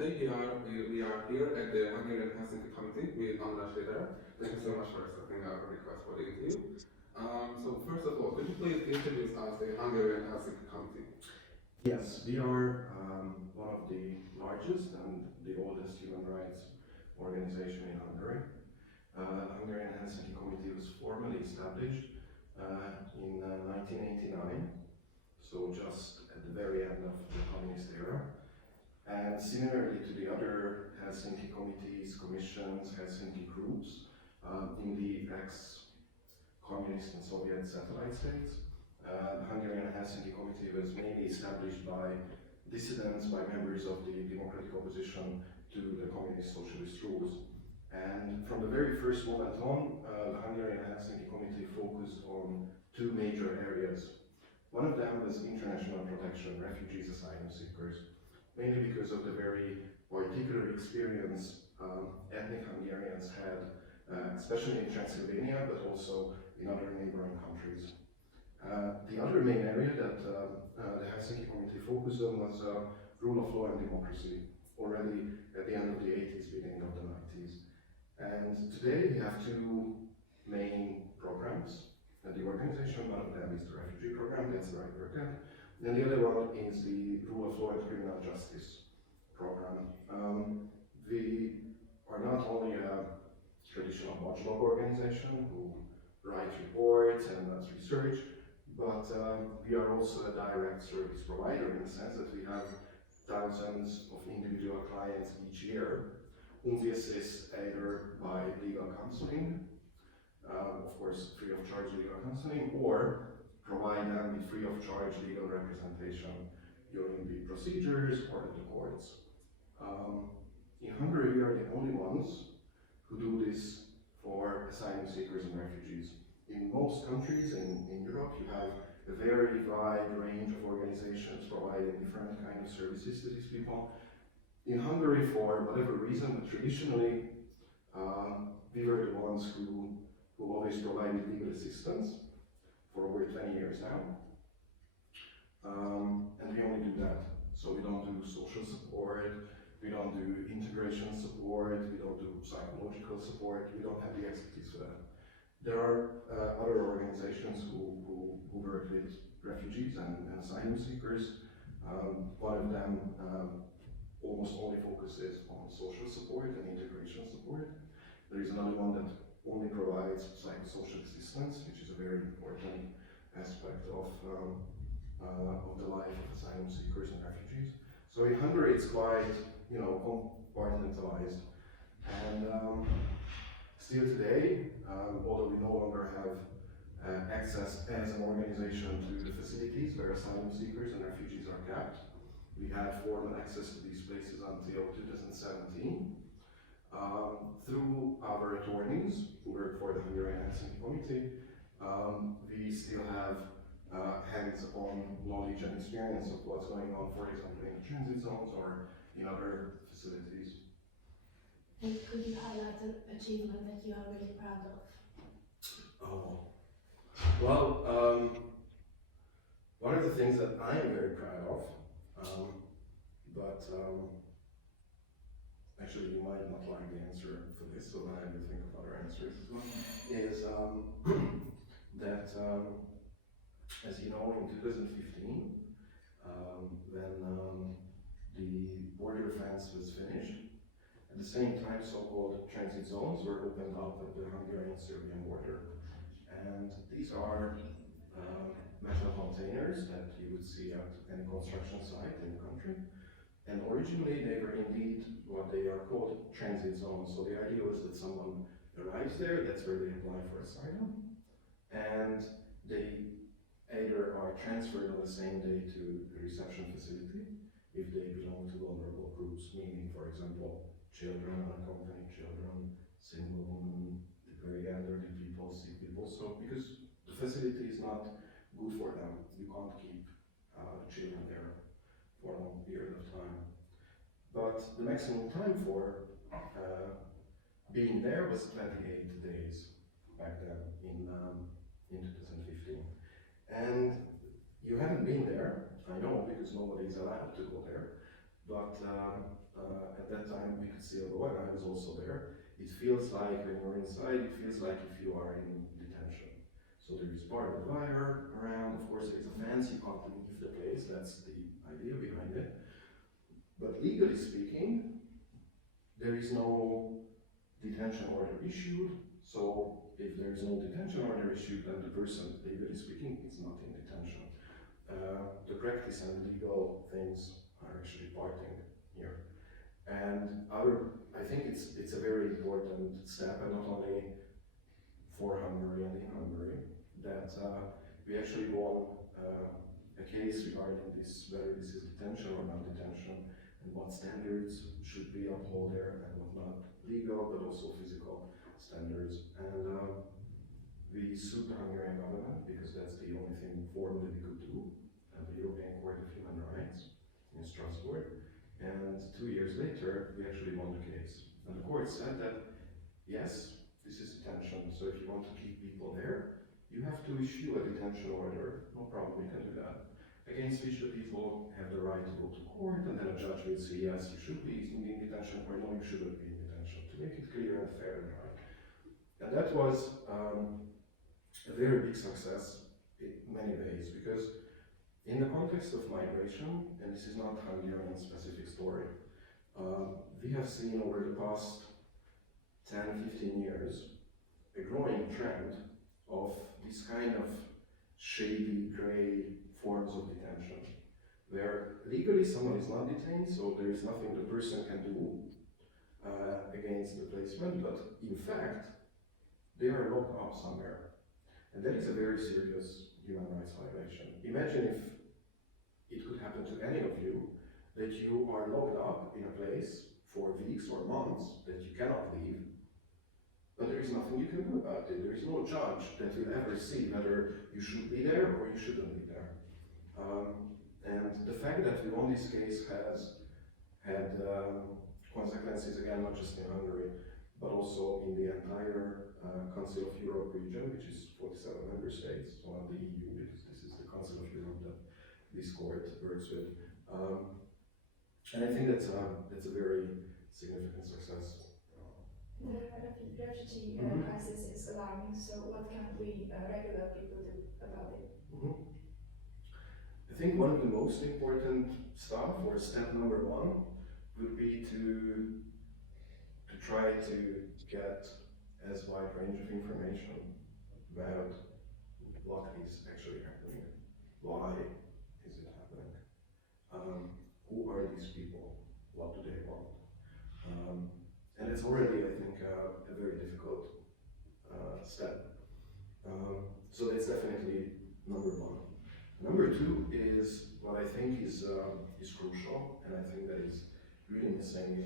today we are here at the Hungarian Helsinki Committee with András Leder. Thank you so much for accepting our request for the interview. So first of all, could you please introduce us the Hungarian Helsinki Committee? Yes, we are one of the largest and the oldest human rights organization in Hungary. The Hungarian Helsinki Committee was formally established in 1989, so just at the very end of the communist era. And similarly to the other Helsinki committees, commissions, Helsinki groups in the ex-communist and Soviet satellite states, the Hungarian Helsinki Committee was mainly established by dissidents, by members of the democratic opposition to the communist socialist rules. And from the very first moment on, the Hungarian Helsinki Committee focused on two major areas. One of them was international protection, refugees, asylum seekers, mainly because of the very particular experience ethnic Hungarians had, especially in Transylvania, but also in other neighboring countries. The other main area that the Helsinki Committee focused on was rule of law and democracy, already at the end of the 80s, beginning of the 90s. And today we have two main programs at the organization. One of them is the refugee program, that's where I work at. And the other one is the rule of law and criminal justice program. We are not only a traditional watchdog organization who writes reports and does research, but we are also a direct service provider in the sense that we have thousands of individual clients each year whom we assist either by legal counseling, of course free of charge legal counseling, or provide them with free of charge legal representation during the procedures or at the courts. In Hungary, we are the only ones who do this for asylum seekers and refugees. In most countries in Europe, you have a very wide range of organizations providing different kinds of services to these people. In Hungary, for whatever reason, but traditionally, we were the ones who always provided legal assistance for over 20 years now. And we only do that. So we don't do social support, we don't do integration support, we don't do psychological support, we don't have the expertise for that. There are other organizations who work with refugees and asylum seekers. One of them almost only focuses on social support and integration support. There is another one that only provides psychosocial assistance, which is a very important aspect of the life of asylum seekers and refugees. So in Hungary it's quite, compartmentalized. And still today, although we no longer have access as an organization to the facilities where asylum seekers and refugees are kept, we had formal access to these places until 2017. Through our attorneys who work for the Hungarian Helsinki Committee, we still have hands-on knowledge and experience of what's going on, for example, in the transit zones or in other facilities. And could you highlight an achievement that you are really proud of? Oh, well, one of the things that I am very proud of, but actually you might not like the answer for this, so then I will think of other answers as well, is that, as you know, in 2015, when the border fence was finished, at the same time so-called transit zones were opened up at the Hungarian-Serbian border. And these are metal containers that you would see at any construction site in the country. And originally they were indeed what they are called transit zones. So the idea was that someone arrives there, that's where they apply for asylum, and they either are transferred on the same day to the reception facility if they belong to vulnerable groups, meaning, for example, children, unaccompanied children, single women, the very elderly people, sick people. So because the facility is not good for them, you can't keep children there for a long period of time. But the maximum time for being there was 28 days back then in 2015. And you haven't been there, I know, because nobody is allowed to go there, but at that time we could still go, and I was also there. It feels like when you're inside, it feels like if you are in detention. So there is barbed wire around, of course there is a fence, you can't leave the place, that's the idea behind it. But legally speaking, there is no detention order issued, so if there is no detention order issued, then the person, legally speaking, is not in detention. The practice and legal things are actually parting here. And I think it's a very important step, and not only for Hungary and in Hungary, that we actually won a case regarding this, whether this is detention or non-detention, and what standards should be upheld there and what not, legal but also physical standards. And we sued the Hungarian government because that's the only thing formally we could do at the European Court of Human Rights in Strasbourg. And 2 years later, we actually won the case. And the court said that, yes, this is detention, so if you want to keep people there, you have to issue a detention order, no problem, we can do that, against which the people have the right to go to court, and then a judge will say, yes, you should be in detention, or no, you shouldn't be in detention, to make it clear and fair and right. And that was a very big success in many ways, because in the context of migration, and this is not a Hungarian specific story, we have seen over the past 10, 15 years a growing trend of this kind of shady, gray forms of detention, where legally someone is not detained, so there is nothing the person can do against the placement, but in fact, they are locked up somewhere. And that is a very serious human rights violation. Imagine if it could happen to any of you, that you are locked up in a place for weeks or months, that you cannot leave, but there is nothing you can do about it. There is no judge that will ever see whether you should be there or you shouldn't be there. And the fact that we won this case has had consequences, again, not just in Hungary, but also in the entire Council of Europe region, which is 47 member states, so not the EU, because this is the Council of Europe that this court works with. And I think that's a very significant success. The refugee crisis is alarming, so what can we regular people do about it? I think one of the most important stuff, or step number one, would be to try to get as wide range of information about what is actually happening, why is it happening, who are these people, what do they want. And it's already, I think, a very difficult step. So that's definitely number one. Number two is what I think is crucial, and I think that is really missing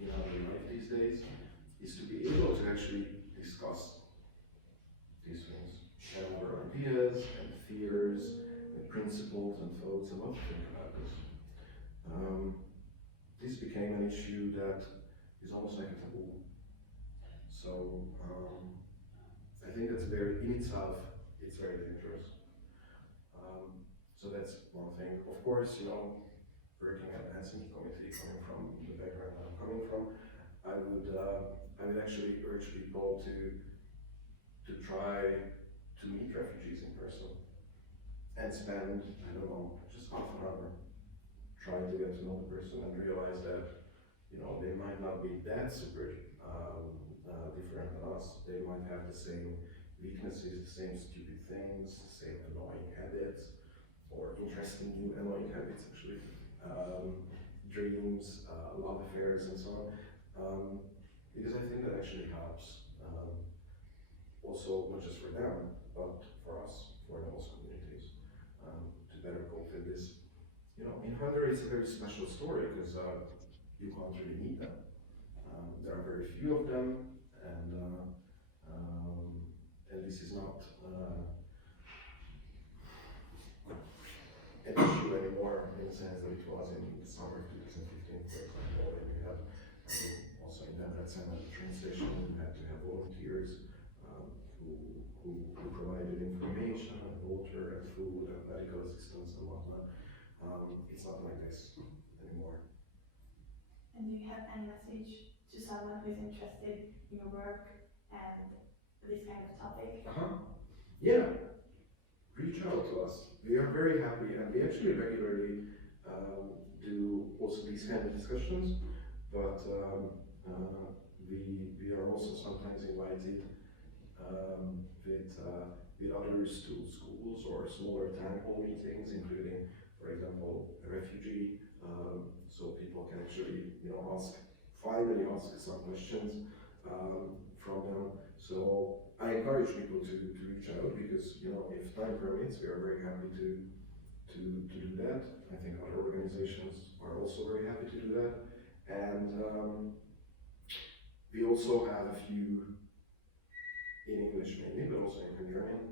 in our life these days, is to be able to actually discuss these things, share our ideas and fears and principles and thoughts and what to think about this. This became an issue that is almost like a taboo. So I think that's in itself, it's very dangerous. So that's one thing. Of course, working at the Helsinki Committee, coming from the background I'm coming from, I would actually urge people to try to meet refugees in person and spend, I don't know, just half an hour trying to get to know the person and realize that, they might not be that super different than us. They might have the same weaknesses, the same stupid things, the same annoying habits, or interesting new annoying habits actually, dreams, love affairs and so on. Because I think that actually helps, also not just for them, but for us, for the host communities, to better cope with this. In Hungary it's a very special story because you can't really meet them. There are very few of them, and this is not an issue anymore in the sense that it was in the summer of 2015, for example, when we had also in Debrecen at the train station, we had to have volunteers who provided information and water and food and medical assistance and whatnot. it's not like this anymore. And do you have any message to someone who is interested in your work and this kind of topic? Yeah, reach out to us. We are very happy, and we actually regularly do also these kind of discussions, but we are also sometimes invited with others to schools or smaller town hall meetings, including, for example, a refugee, so people can actually, finally ask some questions from them. So I encourage people to reach out because, if time permits, we are very happy to do that. I think other organizations are also very happy to do that. And we also have a few in English mainly, but also in Hungarian,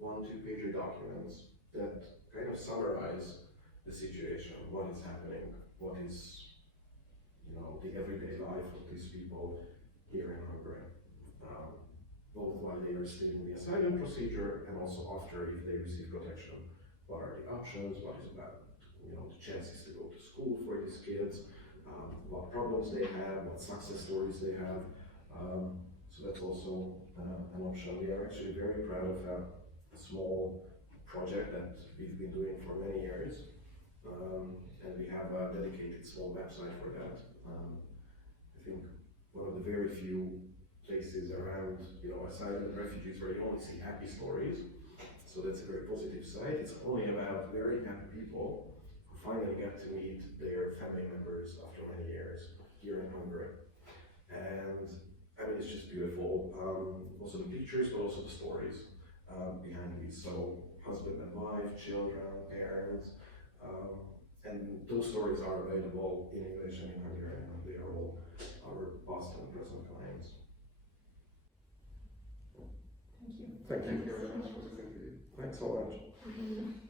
1-2-pager documents that kind of summarize the situation, what is happening, what is, the everyday life of these people here in Hungary, both while they are still in the asylum procedure and also after, if they receive protection. What are the options? What is about, the chances to go to school for these kids? What problems they have? What success stories they have? So that's also an option. We are actually very proud of a small project that we've been doing for many years, and we have a dedicated small website for that. I think one of the very few places around, asylum and refugees where you only see happy stories. So that's a very positive site. It's only about very happy people who finally get to meet their family members after many years here in Hungary. And I mean, it's just beautiful. Also the pictures, but also the stories behind these. So husband and wife, children, parents, and those stories are available in English and in Hungarian, and they are all our past and present clients. Thank you. Thank you. Thank you very much for listening to you. Thanks so much.